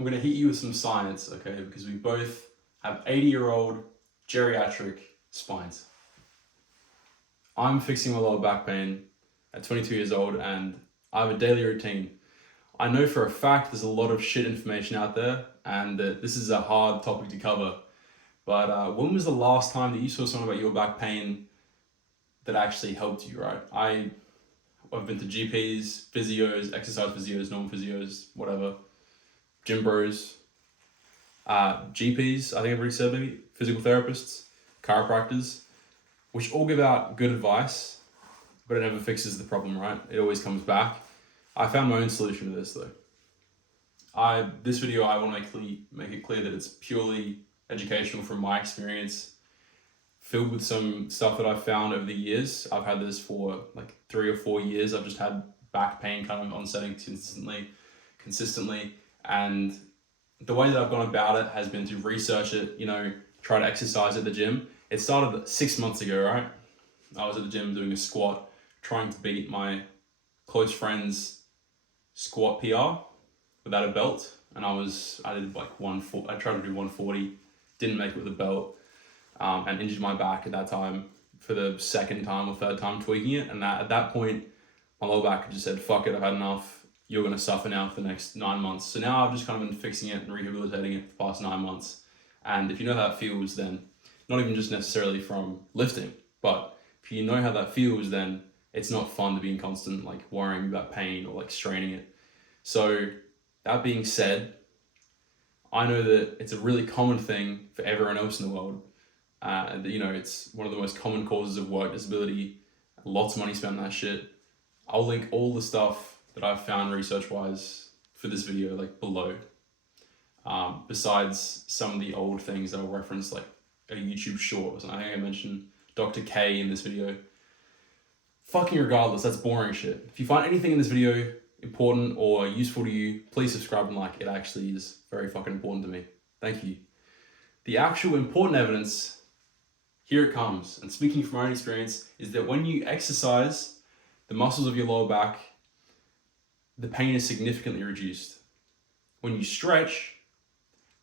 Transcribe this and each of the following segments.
I'm going to hit you with some science, okay? Because we both have 80-year-old geriatric spines. I'm fixing my lower back pain at 22 years old, and I have a daily routine. I know for a fact there's a lot of shit information out there, and that this is a hard topic to cover. But when was the last time that you saw something about your back pain that actually helped you, right? I've been to GPs, physios, exercise physios, normal physios, whatever, gym bros, GPs, I think I've already said maybe, physical therapists, chiropractors, which all give out good advice, but it never fixes the problem, right? It always comes back. I found my own solution to this though. This video, I want to make it clear that it's purely educational from my experience, filled with some stuff that I've found over the years. I've had this for like 3 or 4 years. I've just had back pain kind of onsetting consistently. And the way that I've gone about it has been to research it, try to exercise at the gym. It started 6 months ago, right? I was at the gym doing a squat, trying to beat my close friend's squat PR without a belt. And I did like I tried to do 140, didn't make it with a belt. And injured my back at that time for the second time or third time tweaking it. And at that point, my lower back just said, fuck it, I've had enough. You're going to suffer now for the next 9 months. So now I've just kind of been fixing it and rehabilitating it for the past 9 months. And if you know how that feels, then not even just necessarily from lifting, but if you know how that feels, then it's not fun to be in constant like worrying about pain or like straining it. So that being said, I know that it's a really common thing for everyone else in the world. It's one of the most common causes of work disability. Lots of money spent on that shit. I'll link all the stuff that I've found research-wise for this video like below. Besides some of the old things that I'll reference, like a YouTube short or something. I think I mentioned Dr. K in this video. Fucking regardless, that's boring shit. If you find anything in this video important or useful to you, please subscribe and like. It actually is very fucking important to me. Thank you. The actual important evidence, here it comes, and speaking from my own experience, is that when you exercise the muscles of your lower back, the pain is significantly reduced. When you stretch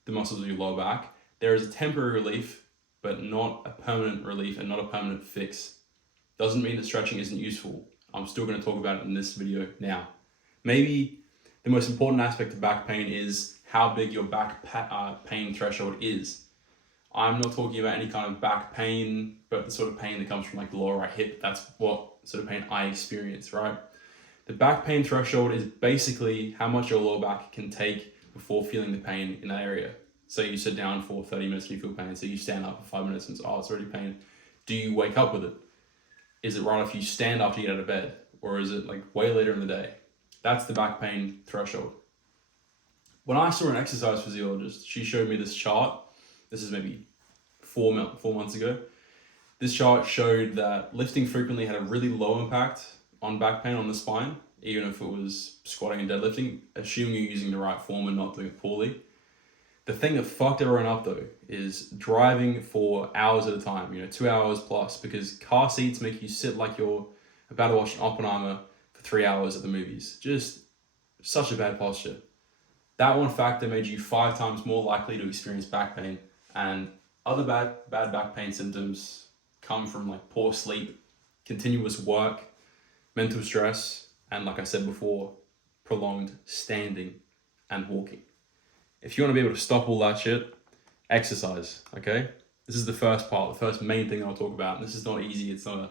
the muscles of your lower back, there is a temporary relief, but not a permanent relief and not a permanent fix. Doesn't mean that stretching isn't useful. I'm still going to talk about it in this video now. Maybe the most important aspect of back pain is how big your back pain threshold is. I'm not talking about any kind of back pain, but the sort of pain that comes from like the lower right hip. That's what sort of pain I experience, right? The back pain threshold is basically how much your lower back can take before feeling the pain in that area. So you sit down for 30 minutes and you feel pain. So you stand up for 5 minutes and it's already pain. Do you wake up with it? Is it right if you stand up to get out of bed? Or is it like way later in the day? That's the back pain threshold. When I saw an exercise physiologist, she showed me this chart. This is maybe 4 months ago. This chart showed that lifting frequently had a really low impact on back pain on the spine, even if it was squatting and deadlifting, assuming you're using the right form and not doing it poorly. The thing that fucked everyone up though is driving for hours at a time, 2 hours plus, because car seats make you sit like you're about to watch an Oppenheimer for 3 hours at the movies. Just such a bad posture. That one factor made you 5 times more likely to experience back pain, and other bad back pain symptoms come from like poor sleep, continuous work, mental stress, and like I said before, prolonged standing and walking. If you want to be able to stop all that shit, exercise, okay? This is the first part, the first main thing I'll talk about. And this is not easy. It's not an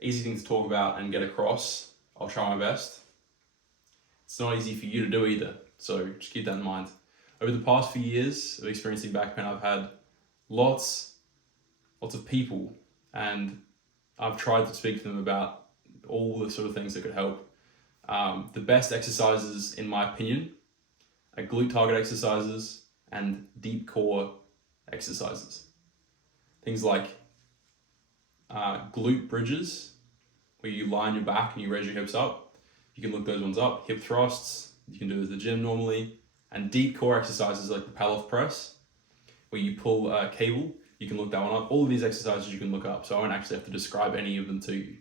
easy thing to talk about and get across. I'll try my best. It's not easy for you to do either. So just keep that in mind. Over the past few years of experiencing back pain, I've had lots of people, and I've tried to speak to them about all the sort of things that could help. The best exercises, in my opinion, are glute target exercises and deep core exercises. Things like glute bridges, where you lie on your back and you raise your hips up. You can look those ones up. Hip thrusts, you can do at the gym normally. And deep core exercises like the powerlift press, where you pull a cable. You can look that one up. All of these exercises you can look up, so I won't actually have to describe any of them to you.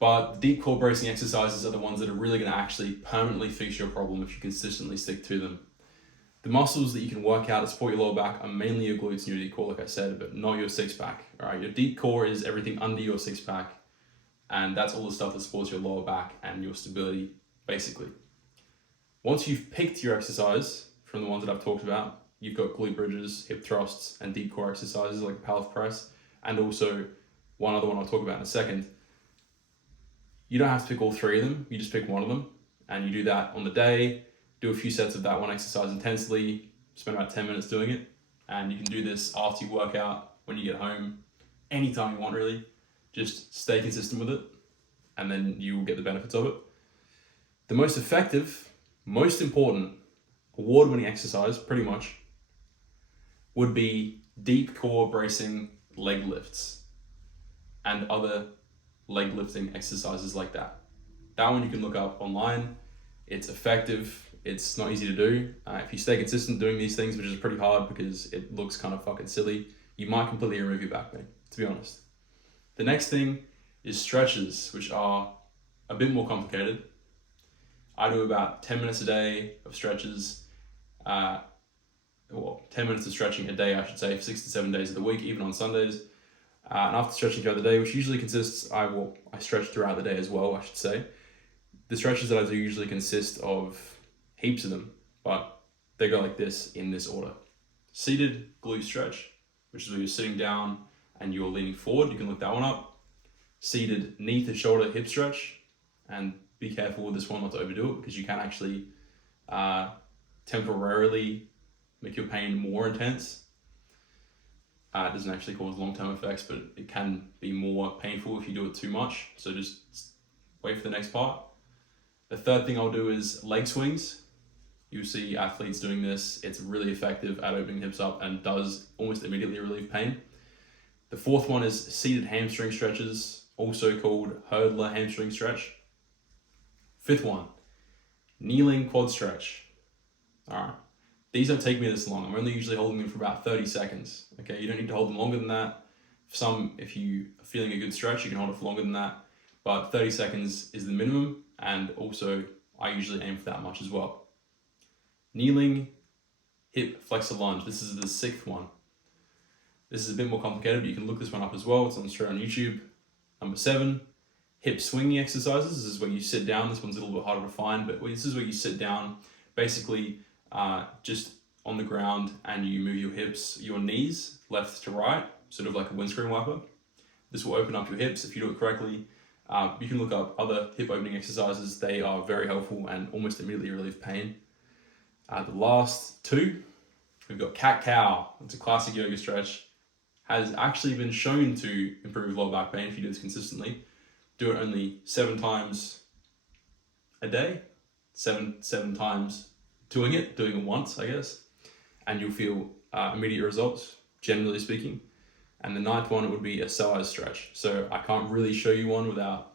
But the deep core bracing exercises are the ones that are really going to actually permanently fix your problem if you consistently stick to them. The muscles that you can work out to support your lower back are mainly your glutes and your deep core, like I said, but not your six pack. All right, your deep core is everything under your six pack, and that's all the stuff that supports your lower back and your stability, basically. Once you've picked your exercise from the ones that I've talked about, you've got glute bridges, hip thrusts, and deep core exercises like powerlift press, and also one other one I'll talk about in a second. You don't have to pick all three of them, you just pick one of them, and you do that on the day, do a few sets of that one exercise intensely, spend about 10 minutes doing it, and you can do this after you work out, when you get home, anytime you want really. Just stay consistent with it, and then you will get the benefits of it. The most effective, most important, award-winning exercise, pretty much, would be deep core bracing leg lifts and other leg lifting exercises like that. That one you can look up online. It's effective. It's not easy to do. If you stay consistent doing these things, which is pretty hard because it looks kind of fucking silly, you might completely remove your back pain, to be honest. The next thing is stretches, which are a bit more complicated. I do about 10 minutes a day of stretches, 10 minutes of stretching a day, I should say, for 6 to 7 days of the week, even on Sundays. And after stretching throughout the day, which usually consists, I stretch throughout the day as well, I should say. The stretches that I do usually consist of heaps of them, but they go like this in this order. Seated glute stretch, which is where you're sitting down and you're leaning forward. You can look that one up. Seated knee to shoulder hip stretch, and be careful with this one not to overdo it because you can actually temporarily make your pain more intense. It doesn't actually cause long-term effects, but it can be more painful if you do it too much. So just wait for the next part. The third thing I'll do is leg swings. You see athletes doing this. It's really effective at opening hips up and does almost immediately relieve pain. The fourth one is seated hamstring stretches, also called hurdler hamstring stretch. Fifth one, kneeling quad stretch. All right. These don't take me this long. I'm only usually holding them for about 30 seconds. Okay, you don't need to hold them longer than that. If you are feeling a good stretch, you can hold it for longer than that. But 30 seconds is the minimum, and also I usually aim for that much as well. Kneeling hip flexor lunge. This is the sixth one. This is a bit more complicated, but you can look this one up as well. It's straight on YouTube. Number 7, hip swinging exercises. This is where you sit down. This one's a little bit harder to find, but this is where you sit down, basically just on the ground, and you move your hips, your knees left to right, sort of like a windscreen wiper. This will open up your hips if you do it correctly. You can look up other hip opening exercises. They are very helpful and almost immediately relieve pain. The last two, we've got cat-cow. It's a classic yoga stretch. Has actually been shown to improve lower back pain if you do this consistently. Do it only 7 times a day, seven times doing it once, I guess, and you'll feel immediate results, generally speaking. And the 9th one would be a psoas stretch. So I can't really show you one without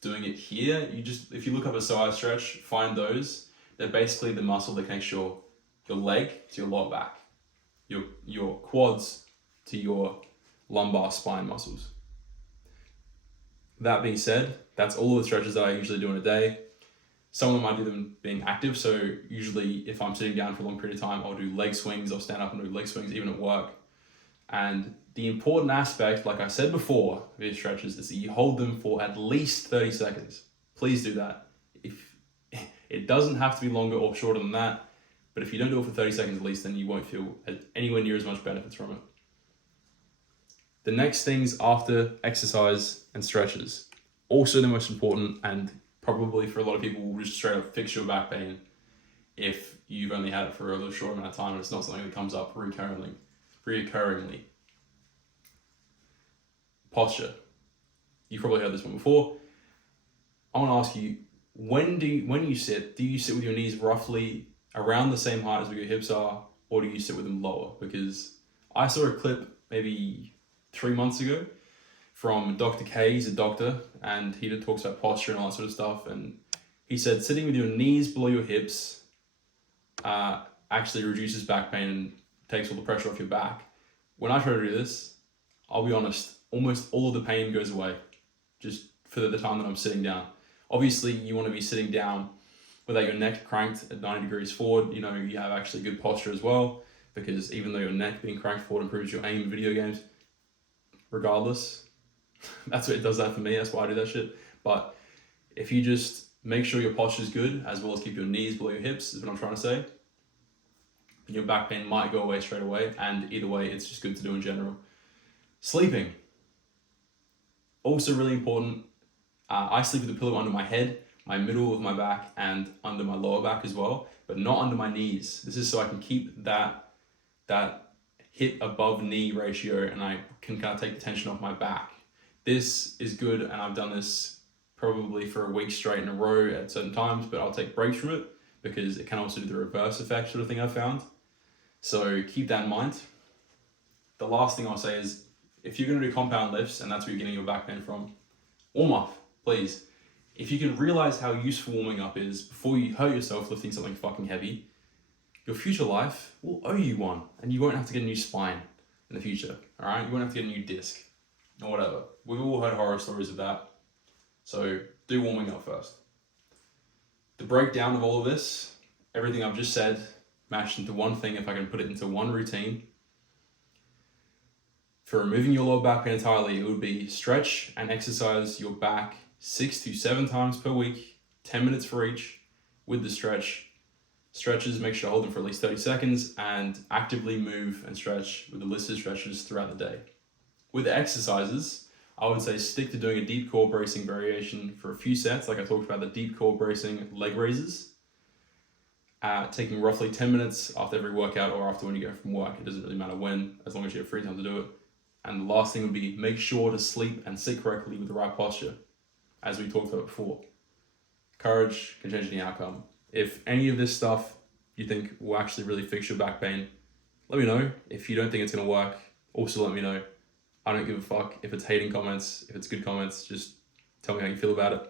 doing it here. If you look up a psoas stretch, find those. They're basically the muscle that connects your leg to your lower back, your quads to your lumbar spine muscles. That being said, that's all of the stretches that I usually do in a day. Some of them I do them being active, so usually if I'm sitting down for a long period of time, I'll do leg swings, I'll stand up and do leg swings even at work. And the important aspect, like I said before, of these stretches is that you hold them for at least 30 seconds. Please do that. If it doesn't have to be longer or shorter than that, but if you don't do it for 30 seconds at least, then you won't feel anywhere near as much benefits from it. The next things after exercise and stretches, also the most important, and probably for a lot of people will just straight up fix your back pain if you've only had it for a little short amount of time and it's not something that comes up reoccurringly. Posture. You've probably heard this one before. I want to ask you, when you sit, do you sit with your knees roughly around the same height as where your hips are, or do you sit with them lower? Because I saw a clip maybe 3 months ago from Dr. K. He's a doctor, and he talks about posture and all that sort of stuff. And he said sitting with your knees below your hips actually reduces back pain and takes all the pressure off your back. When I try to do this, I'll be honest, almost all of the pain goes away. just for the time that I'm sitting down. Obviously, you want to be sitting down without your neck cranked at 90 degrees forward. You know, you have actually good posture as well, because even though your neck being cranked forward improves your aim in video games, regardless, that's what it does that for me. That's why I do that shit. But if you just make sure your posture is good, as well as keep your knees below your hips, is what I'm trying to say, your back pain might go away straight away. And either way, it's just good to do in general. Sleeping. Also really important. I sleep with a pillow under my head, my middle of my back, and under my lower back as well, but not under my knees. This is so I can keep that hip above knee ratio, and I can kind of take the tension off my back. This is good, and I've done this probably for a week straight in a row at certain times, but I'll take breaks from it because it can also do the reverse effect sort of thing I've found. So keep that in mind. The last thing I'll say is, if you're going to do compound lifts and that's where you're getting your back pain from, warm up, please. If you can realize how useful warming up is before you hurt yourself lifting something fucking heavy, your future life will owe you one, and you won't have to get a new spine in the future, all right? You won't have to get a new disc or whatever. We've all heard horror stories of that. So do warming up first. The breakdown of all of this, everything I've just said, mashed into one thing, if I can put it into one routine. For removing your lower back pain entirely, it would be stretch and exercise your back 6 to 7 times per week, 10 minutes for each with the stretch. Stretches, make sure to hold them for at least 30 seconds and actively move and stretch with the listed stretches throughout the day. With the exercises, I would say stick to doing a deep core bracing variation for a few sets, like I talked about the deep core bracing leg raises, taking roughly 10 minutes after every workout or after when you go from work. It doesn't really matter when, as long as you have free time to do it. And the last thing would be make sure to sleep and sit correctly with the right posture, as we talked about before. Courage can change the outcome. If any of this stuff you think will actually really fix your back pain, let me know. If you don't think it's going to work, also let me know. I don't give a fuck if it's hating comments, if it's good comments, just tell me how you feel about it.